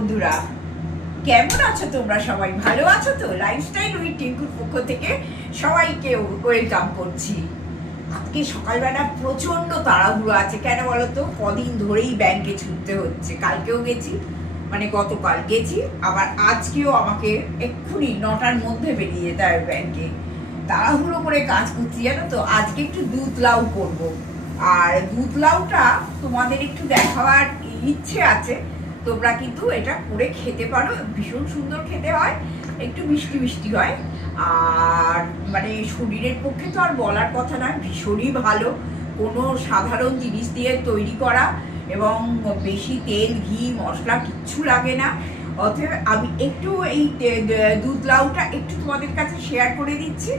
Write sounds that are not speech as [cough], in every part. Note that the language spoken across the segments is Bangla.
বন্ধুরা, কেমন আছো তোমরা সবাই? ভালো আছো তো? লাইফস্টাইল উইথ টিঙ্কুর পক্ষ থেকে সবাইকে ওয়েলকাম করছি। আজকে সকালবেলা প্রচণ্ড তাড়াহুড়ো আছে। কেন বলো তো কদিন ধরেই ব্যাংকে ছুটতে হচ্ছে। কালকেও গেছি মানে গতকাল গেছি। আবার আজকেও আমাকে এক্ষুনি নটার মধ্যে বেরিয়ে যেতে হবে ব্যাংকে তাড়াহুড়ো করে কাজ করছি, জানো তো? আজকে একটু দুধ লাউ করব। আর দুধ লাউটা তোমাদের একটু দেখাবার ইচ্ছে আছে। তোমরা কিন্তু এটা করে খেতে পারো, ভীষণ সুন্দর খেতে হয়, একটু মিষ্টি মিষ্টি হয়। আর মানে শরীরের পক্ষে তো আর বলার কথা নয়, ভীষণই ভালো। কোনো সাধারণ জিনিস দিয়ে তৈরি করা এবং বেশি তেল, ঘি, মশলা কিচ্ছু লাগে না। অতএব আমি একটু এই দুধ লাউটা একটু তোমাদের কাছে শেয়ার করে দিচ্ছি।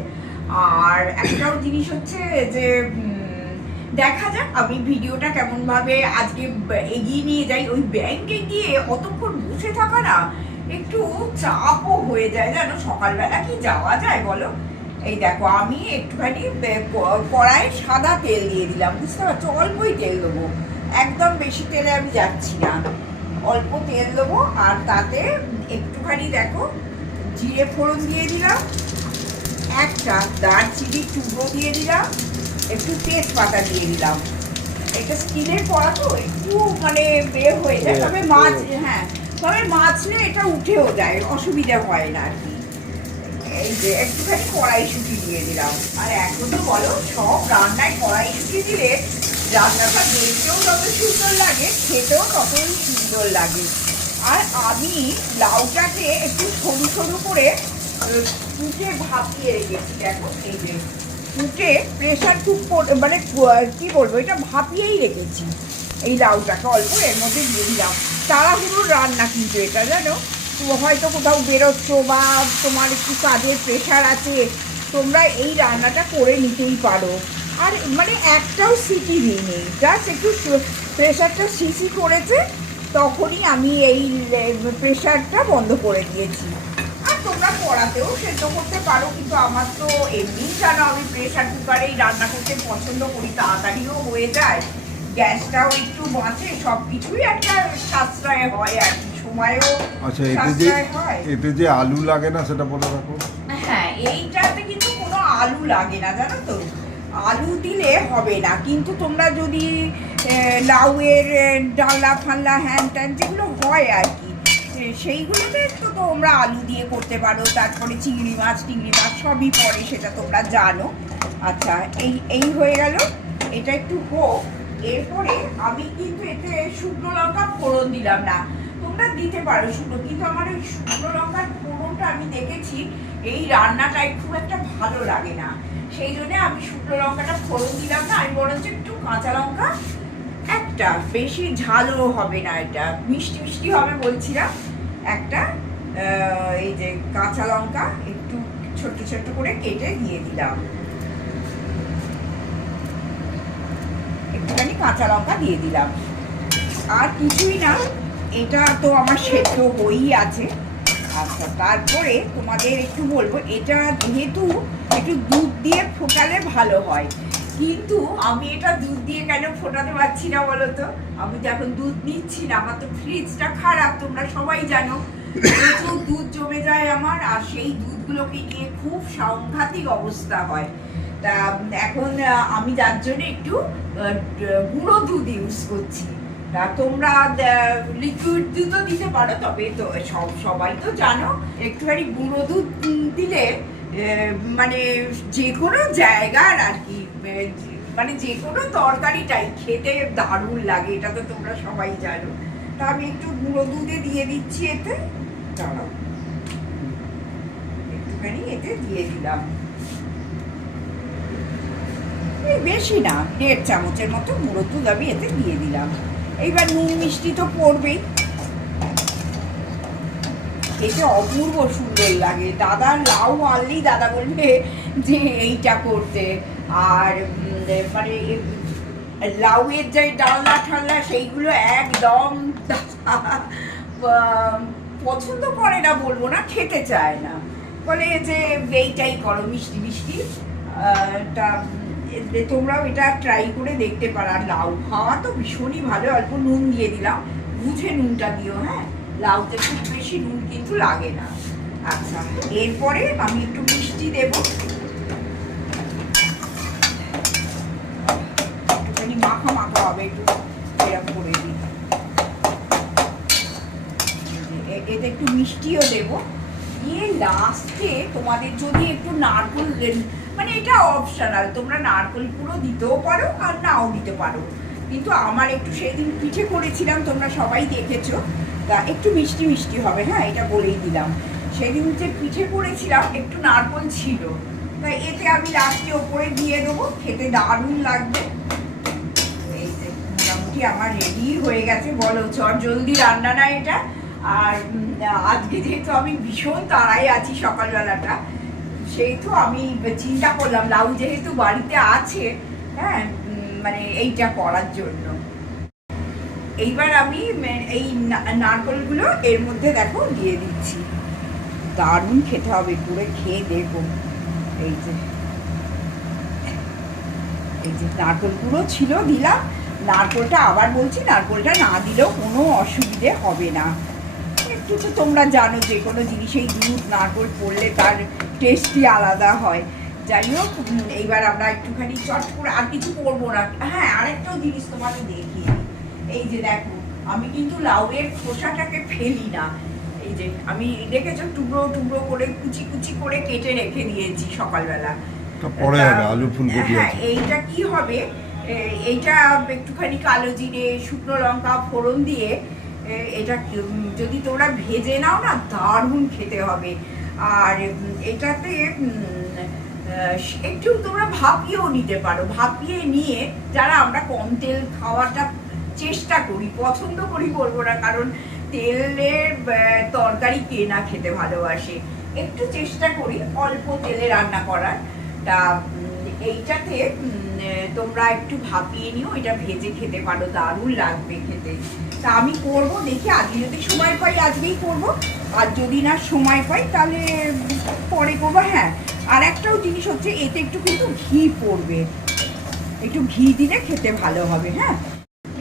আর একটাও জিনিস হচ্ছে যে দেখা যাক আমি ভিডিওটা কেমন ভাবে আজকে এগিয়ে নিয়ে যাই। ওই ব্যাংকে গিয়ে অতক্ষণ বসে থাকা না একটু চাপও হয়ে যায়, জানো? সকালবেলা কি যাওয়া যায় বলো? এই দেখো, আমি একটুখানি কড়াই সাদা তেল দিয়ে দিলাম, বুঝতে পারছ? অল্পই তেল দেবো। একদম বেশি তেলে আমি যাচ্ছি না। অল্প তেল দেবো আর তাতে একটুখানি দেখো, জিরে ফোড়ন দিয়ে দিলাম, একটা দারচিনি টুকরো দিয়ে দিলাম একটু তেজপাতা দিয়ে দিলাম। এটা স্টিলের কড়া তো একটু মানে বের হয়ে যায়। তবে মাছ হ্যাঁ তবে মাছলে এটা উঠেও যায় অসুবিধা হয় না আর কি। এই যে একটুখানি কড়াইশুঁটি দিয়ে দিলাম। আর এখন তো বলো সব রান্নায় কড়াইশুঁটি দিলে রান্নাটা দেখতেও যত সুন্দর লাগে খেতেও ততই সুন্দর লাগে। আর আমি লাউটাকে একটু সরু সরু করে ফুটে ভাপিয়ে রেখেছি দেখো এই যে। ফুটে প্রেশার কুক মানে কি বলব, এটা ভাপিয়েই রেখেছি এই লাউটাকে। অল্প এর মধ্যে দিয়ে দিলাম। তাড়াহুড়োর রান্না কিন্তু এটা, জানো? হয়তো কোথাও বেরোচ্ছ বা তোমার একটু কাজের প্রেশার আছে, তোমরা এই রান্নাটা করে নিতেই পারো। আর মানে একটাও সিটি দিইনি জাস্ট একটু প্রেশারটা সিসি করেছে, তখনই আমি এই প্রেশারটা বন্ধ করে দিয়েছি। তোমরা কড়াতেও সেদ্ধ করতে পারো কিন্তু আমার তো এমনি জানো আমি প্রেশার কুকারেই রান্না করতে পছন্দ করি তাড়াতাড়িও হয়ে যায়। গ্যাসটাও একটু বাঁচে সব কিছুই একটা সাশ্রয় হয় আর কি সময়ও আচ্ছা এতে যে এতে যে আলু লাগে না সেটা বলে রাখো। হ্যাঁ এইটাতে কিন্তু কোনো আলু লাগে না জানো তো। আলু দিলে হবে না কিন্তু তোমরা যদি লাউয়ের ডালা ফাল্লা হ্যান ত্যান যেগুলো হয় আর কি সেইগুলোতে তো তোমরা আলু দিয়ে করতে পারো, তারপরে চিংড়ি মাছ টিংড়ি মাছ, সবই পরে সেটা তোমরা জানো। আচ্ছা এই এই হয়ে গেল। এটা একটু হোক, এরপরে আমি কিন্তু এতে শুকনো লঙ্কা ফোড়ন দিলাম না। তোমরা দিতে পারো শুকনো, কিন্তু আমার ওই শুকনো লঙ্কার ফোড়নটা আমি দেখেছি, এই রান্নাটায় খুব একটা ভালো লাগে না। সেই জন্য আমি শুকনো লঙ্কাটা ফোড়ন দিলাম না, আমি বরঞ্চ একটু কাঁচা লঙ্কা একটা, বেশি ঝালও হবে না এটা। মিষ্টি মিষ্টি হবে বলছিলাম। একটা এই যে কাঁচা লঙ্কা একটু ছোট্ট ছোট্ট করে কেটে দিয়ে দিলাম। একটুখানি কাঁচা লঙ্কা দিয়ে দিলাম। আর কিছুই না, এটা তো আমার সেদ্ধ হয়েই আছে। আচ্ছা তারপরে তোমাদের একটু বলব, এটা যেহেতু একটু দুধ দিয়ে ফোটালে ভালো হয়। কিন্তু আমি এটা দুধ দিয়ে কেন ফোটাতে পারছি না বলো তো আমি তো এখন দুধ নিচ্ছি না, আমার তো ফ্রিজটা খারাপ, তোমরা সবাই জানো। প্রচুর দুধ জমে যায় আমার, আর সেই দুধগুলোকে নিয়ে খুব সাংঘাতিক অবস্থা হয়। তা, এখন আমি যার জন্য একটু গুঁড়ো দুধ ইউজ করছি। তা তোমরা লিকুইড দুধও দিতে পারো, তবে তো সব, সবাই তো জানো, একটুখানি গুঁড়ো দুধ দিলে মানে যে কোনো জায়গার আর কি মানে যে কোনো তরকারিটাই খেতে দারুণ লাগে, এটা তো তোমরা সবাই জানো। তা আমি একটু গুঁড়ো দুধে দিয়ে দিচ্ছি এতে। দাঁড়াও। একটুখানি এতে দিয়ে দিলাম। বেশি না, দেড় চামচের মতো গুঁড়ো দুধ আমি এতে দিয়ে দিলাম। এইবার নুন মিষ্টি তো পড়বেই। খেতে অপূর্ব সুন্দর লাগে। দাদা লাউ আনলেই দাদা বলবে যে, এইটা করতে। আর মানে লাউয়ের যে ডালনা ঠাল্লা সেইগুলো একদম পছন্দ করে না বলব না, খেতে চায় না। বলে যে, এইটাই করো, মিষ্টি মিষ্টি। তোমরাও এটা ট্রাই করে দেখতে পারো। আর লাউ খাওয়া তো ভীষণই ভালো, অল্প নুন দিয়ে দিলাম। বুঝে নুনটা দিও হ্যাঁ? লাউতে খুব বেশি নুন কিন্তু লাগে না। আচ্ছা এরপরে আমি একটু মিষ্টি দেবো। হবে একটু এরকম করে দিই। এতে একটু মিষ্টিও দেবো। দিয়ে লাস্টে তোমাদের যদি একটু নারকোল মানে এটা অপশনাল তোমরা নারকোল পুরো দিতেও পারো আর নাও দিতে পারো। কিন্তু আমার একটু সেদিন পিঠে করেছিলাম, তোমরা সবাই দেখেছ। তা একটু মিষ্টি মিষ্টি হবে হ্যাঁ এটা বলেই দিলাম। সেদিন যে পিঠে করেছিলাম, একটু নারকোল ছিল। এতে আমি লাস্টে ওপরে দিয়ে দেবো, খেতে দারুণ লাগবে। মোটামুটি আমার রেডি হয়ে গেছে। বলো চট জলদি রান্না না এটা? আর আজকে যেহেতু আমি ভীষণ তাড়াই আছি সকালবেলাটা, সেহেতু আমি চিন্তা করলাম, লাউ যেহেতু বাড়িতে আছে হ্যাঁ মানে এইটা করার জন্য। এইবার আমি এই না- নারকোলগুলো এর মধ্যে দেখো দিয়ে দিচ্ছি। দারুণ খেতে হবে, পুরো খেয়ে দেখো। এই যে এই যে নারকোল গুঁড়ো ছিল, দিলাম। নারকোলটা আবার বলছি নারকোলটা না দিলেও কোনো অসুবিধে হবে না। একটু তো তোমরা জানো যে কোনো জিনিসেই দুধ নারকোল পড়লে তার টেস্টই আলাদা হয়। যাই হোক এইবার আমরা একটুখানি চট করে আর কিছু করব না। হ্যাঁ আরেকটাও জিনিস তোমাকে দেখিয়ে এই যে দেখো আমি কিন্তু লাউয়ের খোসাটাকে ফেলি না। এই যে আমি দেখেছ টুকরো টুকরো করে কুচি কুচি করে কেটে রেখে দিয়েছি সকালবেলা। পরে আলু ফুলকপি হ্যাঁ এইটা কি হবে? এইটা একটুখানি কালো জিরে, শুকনো লঙ্কা, ফোড়ন দিয়ে এটা যদি তোমরা ভেজে নাও না, দারুণ খেতে হবে। আর এটাতে একটু তোমরা ভাপিয়েও নিতে পারো। ভাপিয়ে নিয়ে যারা আমরা কম তেল খাওয়াটা চেষ্টা করি, পছন্দ করি বলব না, কারণ তেলের তরকারি কে না খেতে ভালোবাসে। একটু চেষ্টা করি অল্প তেলে রান্না করার। তা এইটাতে তোমরা একটু ভাপিয়ে নিও, এটা ভেজে খেতে পারো, দারুণ লাগবে খেতে। তা আমি করব, দেখি আজকে যদি সময় পাই, আজকেই করব। আর যদি না সময় পাই, তাহলে পরে করব। হ্যাঁ আর একটাও জিনিস হচ্ছে, এতে একটু কিন্তু ঘি পড়বে। একটু ঘি দিলে খেতে ভালো হবে হ্যাঁ।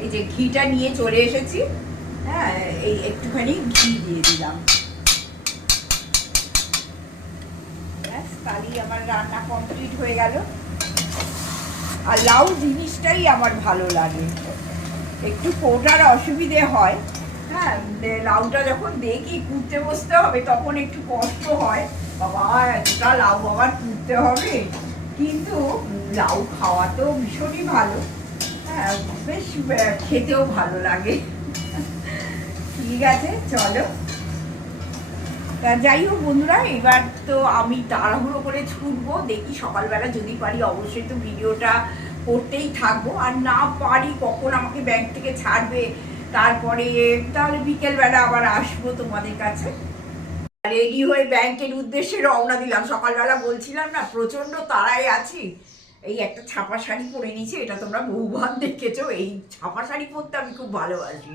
এই যে ঘিটা নিয়ে চলে এসেছি হ্যাঁ এই একটুখানি ঘি দিয়ে দিলাম। ব্যাস, তাহলেই আমার রান্না কমপ্লিট হয়ে গেল। আর লাউ জিনিসটাই আমার ভালো লাগে। একটু কোটার অসুবিধে হয়। হ্যাঁ লাউটা যখন দেখি কুটতে বসতে হবে, তখন একটু কষ্ট হয়। বাবা, এতটা লাউ আবার কুটতে হবে। কিন্তু লাউ খাওয়া তো ভীষণই ভালো। হ্যাঁ বেশ খেতেও ভালো লাগে। ঠিক আছে, চলো। যাই হোক বন্ধুরা, এবার তো আমি তাড়াহুড়ো করে ছুটবো। দেখি সকালবেলা যদি পারি অবশ্যই তো ভিডিওটা করতেই থাকব। আর না পারি কখন আমাকে ব্যাংক থেকে ছাড়বে, তারপরে তাহলে বিকেলবেলা আবার আসব তোমাদের কাছে। রেডি হয়ে ব্যাংকের উদ্দেশ্যে রওনা দিলাম। সকালবেলা বলছিলাম না প্রচণ্ড তাড়ায় আছি। এই একটা ছাপা শাড়ি পরে নিয়েছি, এটা তোমরা বহুবার দেখেছ। এই ছাপা শাড়ি পরতে আমি খুব ভালোবাসি।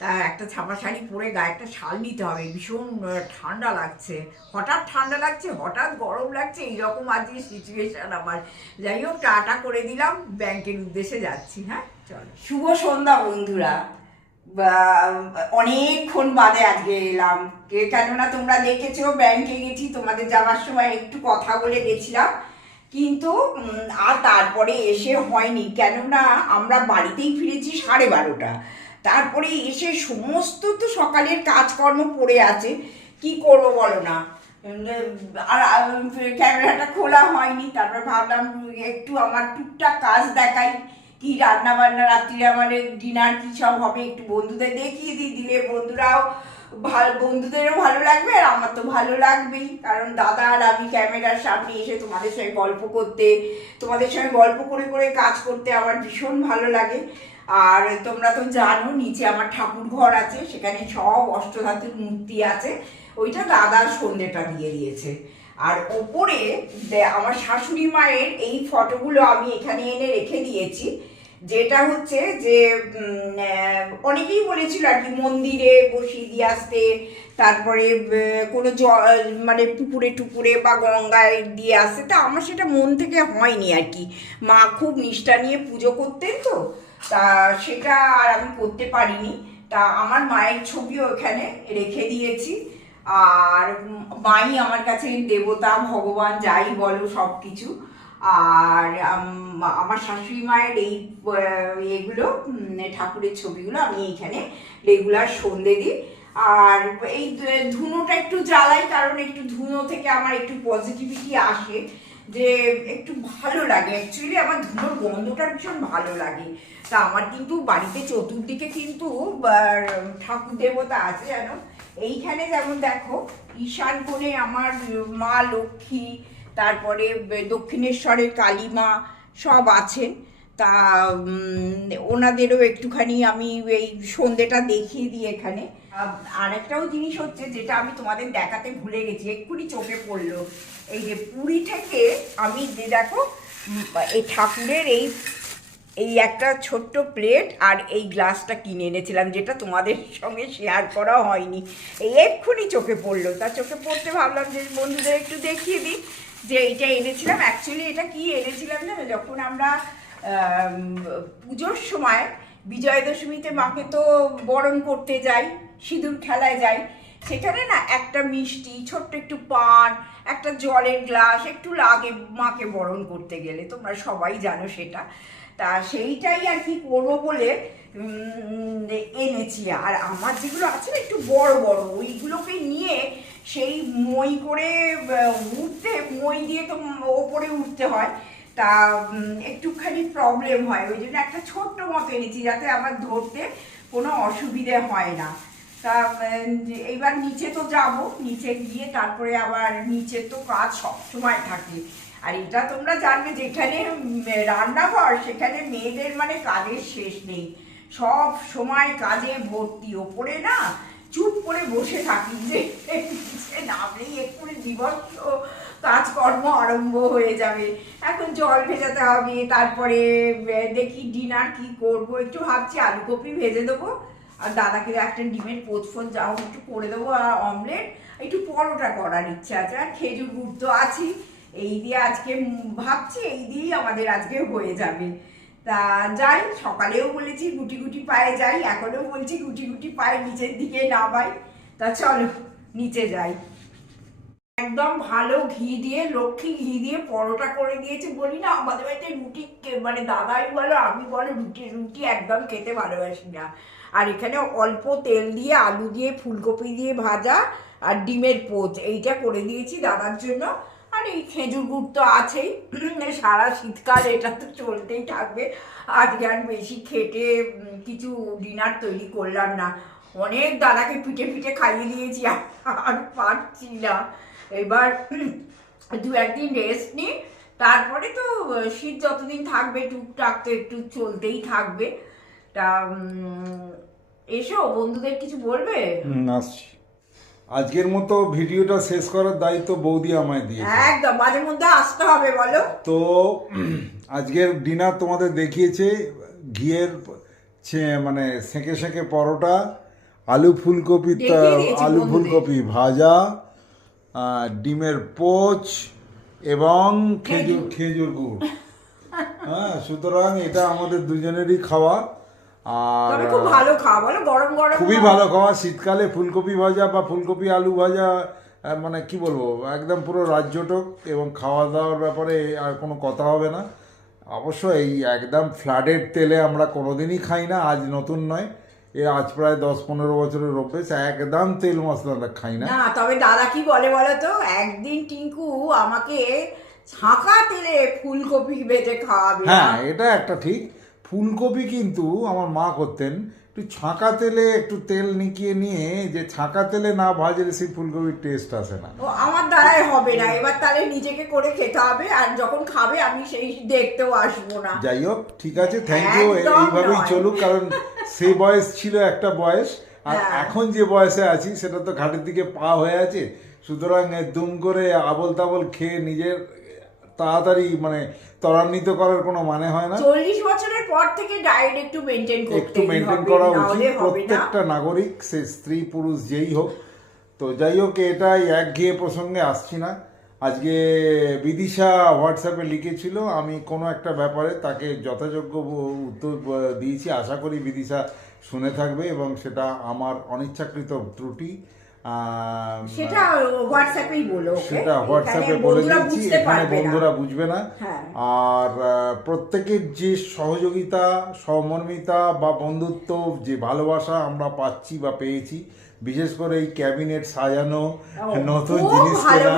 তা একটা ছাপা শাড়ি পরে গায়ে একটা শাল নিতে হবে, ভীষণ ঠান্ডা লাগছে। হঠাৎ ঠান্ডা লাগছে, হঠাৎ গরম লাগছে, এইরকম আজকে সিচুয়েশান আমার। যাই হোক, টাটা করে দিলাম, ব্যাংকের উদ্দেশ্যে যাচ্ছি হ্যাঁ? চলো। শুভ সন্ধ্যা বন্ধুরা। অনেকক্ষণ বাদে আজকে এলাম। কেননা তোমরা দেখেছ, ব্যাংকে গেছি, তোমাদের যাওয়ার সময় একটু কথা বলে গেছিলাম। কিন্তু আর তারপরে এসে হয়নি। কেননা আমরা বাড়িতেই ফিরেছি সাড়ে বারোটা। তারপরে এসে সমস্ত তো সকালের কাজকর্ম পড়ে আছে। কি করব বলো না? আর ক্যামেরাটা খোলা হয়নি, তারপর ভাবলাম একটু আমার টুকটাক কাজ দেখাই। কি রান্না বান্না রাত্রিরে আমার ডিনার কি সব হবে একটু বন্ধুদের দেখিয়ে দিই, দিলে বন্ধুরাও ভালো, বন্ধুদেরও ভালো লাগবে আর আমার তো ভালো লাগবেই। কারণ দাদা আর আমি ক্যামেরার সামনে এসে তোমাদের সঙ্গে গল্প করতে, তোমাদের সঙ্গে গল্প করে করে কাজ করতে আমার ভীষণ ভালো লাগে। আর তোমরা তো জানো, নিচে আমার ঠাকুর ঘর আছে, সেখানে সব অষ্টধাতুর মূর্তি আছে। ওইটা দাদার সন্ধ্যেটা দিয়ে দিয়েছে। আর ওপরে আমার শাশুড়ি মায়ের এই ফটোগুলো আমি এখানে এনে রেখে দিয়েছি, যেটা হচ্ছে যে অনেকেই বলেছিল আর কি, মন্দিরে বসিয়ে দিয়ে আসতে, তারপরে কোনো জ- মানে পুকুরে টুকুরে বা গঙ্গায় দিয়ে আসতে। তা আমার সেটা মন থেকে হয়নি আর কি। মা খুব নিষ্ঠা নিয়ে পুজো করতেন তো তা সেটা আর আমি করতে পারিনি। তা আমার মায়ের ছবিও এখানে রেখে দিয়েছি। আর মাই আমার কাছে দেবতা, ভগবান, যাই বলো সব কিছু আর আমার শাশুড়ি মায়ের এই এগুলো ঠাকুরের ছবিগুলো আমি এইখানে রেগুলার সন্ধে দিই। আর এই ধুনোটা একটু জ্বালাই, কারণ একটু ধুনো থেকে আমার একটু পজিটিভিটি আসে। যে একটু ভালো লাগে। অ্যাকচুয়ালি আমার ধুনোর গন্ধটা ভীষণ ভালো লাগে। তা আমার কিন্তু বাড়িতে চতুর্দিকে কিন্তু ঠাকুর দেবতা আছে জানো এইখানে যেমন দেখো, ঈশান কোণে আমার মা লক্ষ্মী, তারপরে দক্ষিণেশ্বরের কালীমা সব আছেন। তা ওনাদেরও একটুখানি আমি এই সন্ধেটা দেখিয়ে দিই এখানে। আরেকটাও জিনিস হচ্ছে যেটা আমি তোমাদের দেখাতে ভুলে গেছি, এক্ষুনি চোখে পড়ল। এই যে পুরী থেকে আমি যে দেখো এই ঠাকুরের এই এই একটা ছোট্ট প্লেট আর এই গ্লাসটা কিনে এনেছিলাম, যেটা তোমাদের সঙ্গে শেয়ার করা হয়নি। এই এক্ষুনি চোখে পড়ল। তা চোখে পড়তে ভাবলাম যে বন্ধুদের একটু দেখিয়ে দিই যে এইটা এনেছিলাম। অ্যাকচুয়ালি এটা কি এনেছিলাম জানো? যখন আমরা পুজোর সময় বিজয়া দশমীতে মাকে তো বরণ করতে যাই সিঁদুর খেলায় যাই। সেখানে না একটা মিষ্টি, ছোট্ট একটু পান, একটা জলের গ্লাস, একটু লাগে মাকে বরণ করতে গেলে। তোমরা সবাই জানো সেটা। তা সেইটাই আর কি করব বলে এনেছি। আর আমার যেগুলো আছে না একটু বড় বড়, ওইগুলোকে নিয়ে সেই মই করে উঠতে, মই দিয়ে তো ওপরে উঠতে হয়। তা একটুখানি প্রবলেম হয়। ওই জন্য একটা ছোট্ট মতো এনেছি যাতে আমার ধরতে কোনো অসুবিধে হয় না। তা এইবার নিচে তো যাব, নিচে গিয়ে তারপরে আবার নিচে তো কাজ সবসময় থাকে। আর এটা তোমরা জানবে, যেখানে রান্নাঘর, সেখানে মেয়েদের মানে কাজের শেষ নেই। সব সময় কাজে ভর্তি, ওপরে না চুপ করে বসে থাকি যে নামলেই এক্ষুনি বিভৎস কাজকর্ম আরম্ভ হয়ে যাবে। এখন জল ভেজাতে হবে, তারপরে দেখি ডিনার কি করব, একটু ভাবছি আলু কপি ভেজে দেবো। আর দাদাকে একটা ডিমের পোচ ফোচ যাও একটু করে দেবো আর অমলেট, একটু পরোটা করার ইচ্ছা আছে। আর খেজুর গুড় তো আছি এই দিয়ে আজকে ভাবছি এই দিয়েই আমাদের আজকে হয়ে যাবে। তা যাই, সকালেও বলেছি গুটি গুটি পায়ে যাই, এখনও বলছি গুটি গুটি পায়ে নিচের দিকে নামাই তা চলো, নিচে যাই। একদম ভালো ঘি দিয়ে, লক্ষ্মী ঘি দিয়ে পরোটা করে দিয়েছে। বলি না, আমাদের বাড়িতে রুটি মানে দাদাই বলো, আমি বলো, রুটি রুটি একদম খেতে ভালোবাসি না। আর এখানে অল্প তেল দিয়ে, আলু দিয়ে, ফুলকপি দিয়ে ভাজা আর ডিমের পোচ। এইটা করে দিয়েছি দাদার জন্য। আর এই খেজুর গুড় তো আছেই। [clears throat] সারা শীতকাল এটা তো চলতেই থাকবে। আজকে আর বেশি খেটে কিছু ডিনার তৈরি করলাম না। অনেক দাদাকে পিঠে পিঠে খাইয়ে দিয়েছি, আর- পারছি না। এবার দু একদিন রেস্ট নিই। তারপরে তো, শীত যতদিন থাকবে, টুকটাক তো একটু চলতেই থাকবে। তা এসো বন্ধুদের কিছু বলবে? আসছি। আজকের মতো ভিডিওটা শেষ করার দায়িত্ব বৌদি আমায় দিয়েছে। একদম মাঝে মধ্যে আসতে হবে বলো। তো আজকের ডিনার তোমাদের দেখিয়েছে ঘিয়ের মানে সেঁকে সেঁকে পরোটা আলু ফুলকপি আলু ফুলকপি ভাজা ডিমের পোচ এবং খেজুর। খেজুর গুড়। হ্যাঁ সুতরাং এটা আমাদের দুজনেরই খাওয়া। আর খুব ভালো খাওয়া বলো? গরম গরম খুবই ভালো খাওয়া। শীতকালে ফুলকপি ভাজা বা ফুলকপি আলু ভাজা মানে কি বলব একদম পুরো রাজ্যটক এবং খাওয়া দাওয়ার ব্যাপারে আর কোনো কথা হবে না। অবশ্য এই একদম ফ্লাডের তেলে আমরা কোনোদিনই খাই না আজ নতুন নয়। এ আজ প্রায় দশ পনেরো বছরের অভ্যেস একদম তেল মশলাটা খাই না। না তবে দাদা কি বলে বলো তো? একদিন টিঙ্কু আমাকে ছাঁকা তেলে ফুলকপি ভেজে খাওয়াবে। হ্যাঁ এটা একটা ঠিক। ফুলকপি কিন্তু আমার মা করতেন। একটু ছাঁকা তেলে একটু তেল নিকিয়ে নিয়ে যে ছাঁকা তেলে না ভাজলে সেই ফুলকপির টেস্ট আসে না। ও আমার দ্বারাই হবে না। এবার তাহলে নিজেকে করে খেতে হবে আর যখন খাবে আমি সেই দেখতেও আসব না। যাই হোক ঠিক আছে থ্যাংক ইউ এইভাবেই চলুক কারণ সেই বয়স ছিল একটা বয়স আর হ্যাঁ। এখন যে বয়সে আছি সেটা তো ঘাটের দিকে পা হয়ে আছে। সুতরাং দুম করে আবল তাবল খেয়ে নিজের তাড়াতাড়ি মানে ত্বরান্বিত করার কোনো মানে হয় না। চল্লিশ বছরের পর থেকে ডায়েট একটু মেনটেন করতে একটু মেনটেন করা উচিত। প্রত্যেকটা নাগরিক সে স্ত্রী পুরুষ যেই হোক। তো যাই হোক এটাই একঘেয়ে প্রসঙ্গে আসছি না। আজকে বিদিশা হোয়াটসঅ্যাপে লিখেছিল আমি কোনো একটা ব্যাপারে তাকে যথাযোগ্য উত্তর দিয়েছি। আশা করি বিদিশা শুনে থাকবে এবং সেটা আমার অনিচ্ছাকৃত ত্রুটি। সেটা হোয়াটসঅ্যাপেই বলো সেটা হোয়াটসঅ্যাপে বলে দিচ্ছি এখানে বন্ধুরা বুঝবে না। হ্যাঁ। আর প্রত্যেকের যে সহযোগিতা সহমর্মিতা বা বন্ধুত্ব যে ভালোবাসা আমরা পাচ্ছি বা পেয়েছি বিশেষ করে এই ক্যাবিনেট সাজানো নতুন জিনিস কেনা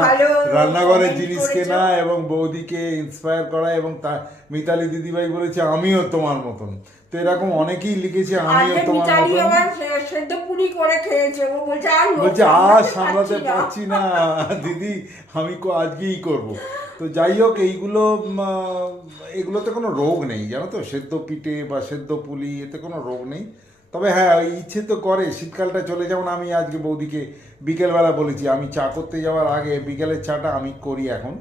রান্নাঘরের জিনিস কেনা এবং বৌদিকে ইন্সপায়ার করা এবং তা মিতালি দিদিভাই বলেছে আমিও তোমার মতন। তো এরকম অনেকেই লিখেছে আমিও আজকে তোমার সেদ্ধ পুরি করে খেয়েছে ও বলছে আর বলছে আর সামলাতে পারছি না।" দিদি আমি আজকেই করব। তো যাই হোক এইগুলো এগুলোতে কোনো রোগ নেই জানো তো? সেদ্ধ পিঠে বা সেদ্ধ পুলি এতে কোনো রোগ নেই। তবে হ্যাঁ ওই ইচ্ছে তো করে শীতকালটা চলে যেমন আমি আজকে বৌদিকে বিকেলবেলা বলেছি আমি চা করতে যাওয়ার আগে বিকেলের চাটা আমি করি এখন।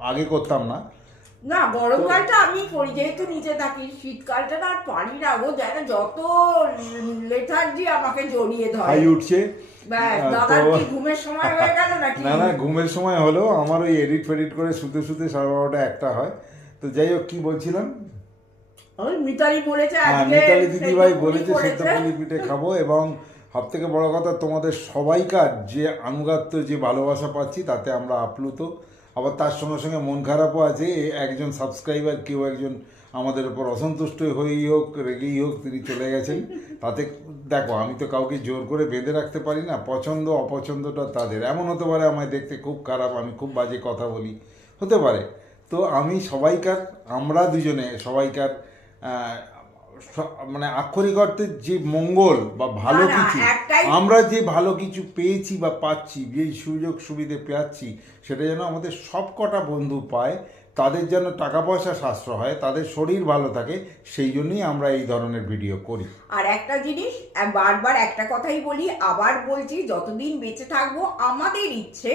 আগে করতাম না। না গরমকালটা আমি করি যেহেতু নিচে থাকি শীতকালটা না আর পারি না ও যেন যত লেথার্জি আমাকে জড়িয়ে ধরে। হাই উঠছে। না না ঘুমের সময় হলো আমার ওই এডিট ফেডিট করে শুতে শুতে সাড়ে বারোটা একটা হয়। তো যাই হোক কি বলছিলাম? ওই মিতালি বলেছে হ্যাঁ আজকে মিতালি দিদিভাই বলেছে সেদ্ধ। পুলি পিঠে খাব এবং সব থেকে বড় কথা তোমাদের সবাইকার যে আনুগাত্য যে ভালোবাসা পাচ্ছি তাতে আমরা আপ্লুত। আবার তার সঙ্গে সঙ্গে মন খারাপও আছে একজন সাবস্ক্রাইবার কেউ একজন আমাদের উপর অসন্তুষ্ট হয়েই হোক, রেগেই হোক, তিনি চলে গেছেন। তাতে দেখো, আমি তো কাউকে জোর করে বেঁধে রাখতে পারি না, পছন্দ, অপছন্দটা তাদের। এমন হতে পারে আমায় দেখতে খুব খারাপ, আমি খুব বাজে কথা বলি। হতে পারে। তো আমি সবাইকার, আমরা দুজনে সবাইকার মানে আক্ষরিক অর্থে যে মঙ্গল বা ভালো কিছু আমরা যে ভালো কিছু পেয়েছি বা পাচ্ছি যে সুযোগ সুবিধে পাচ্ছি সেটা যেন আমাদের সব কটা বন্ধু পায় তাদের যেন টাকা পয়সা সাশ্রয় হয় তাদের শরীর ভালো থাকে সেই জন্যই আমরা এই ধরনের ভিডিও করি। আর একটা জিনিস বারবার একটা কথাই বলি আবার বলছি যতদিন বেঁচে থাকব আমাদের ইচ্ছে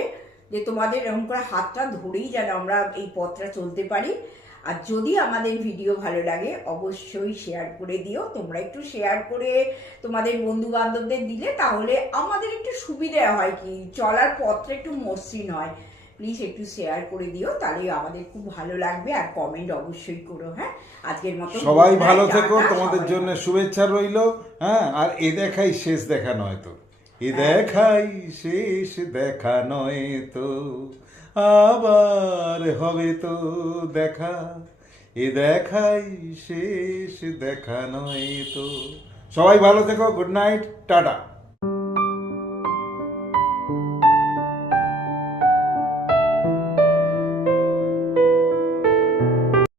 যে তোমাদের এরকম করে হাতটা ধরেই যেন আমরা এই পথটা চলতে পারি। আর যদি আমাদের ভিডিও ভালো লাগে অবশ্যই শেয়ার করে দিও। তোমরা একটু শেয়ার করে তোমাদের বন্ধু বান্ধবদের দিলে তাহলে আমাদের একটু সুবিধা হয় কি? চলার পথটা একটু মসৃণ হয়। প্লিজ একটু শেয়ার করে দিও তাহলে আমাদের খুব ভালো লাগবে। আর কমেন্ট অবশ্যই করো হ্যাঁ? আজকের মতো সবাই ভালো থেকো। তোমাদের জন্য শুভেচ্ছা রইল হ্যাঁ? আর এ দেখাই শেষ দেখা নয় তো। এ দেখাই শেষ দেখা নয় তো। আবার হবে তো দেখা এ দেখাই শেষ দেখা নয় তো সবাই ভালো থেকো গুড নাইট টাটা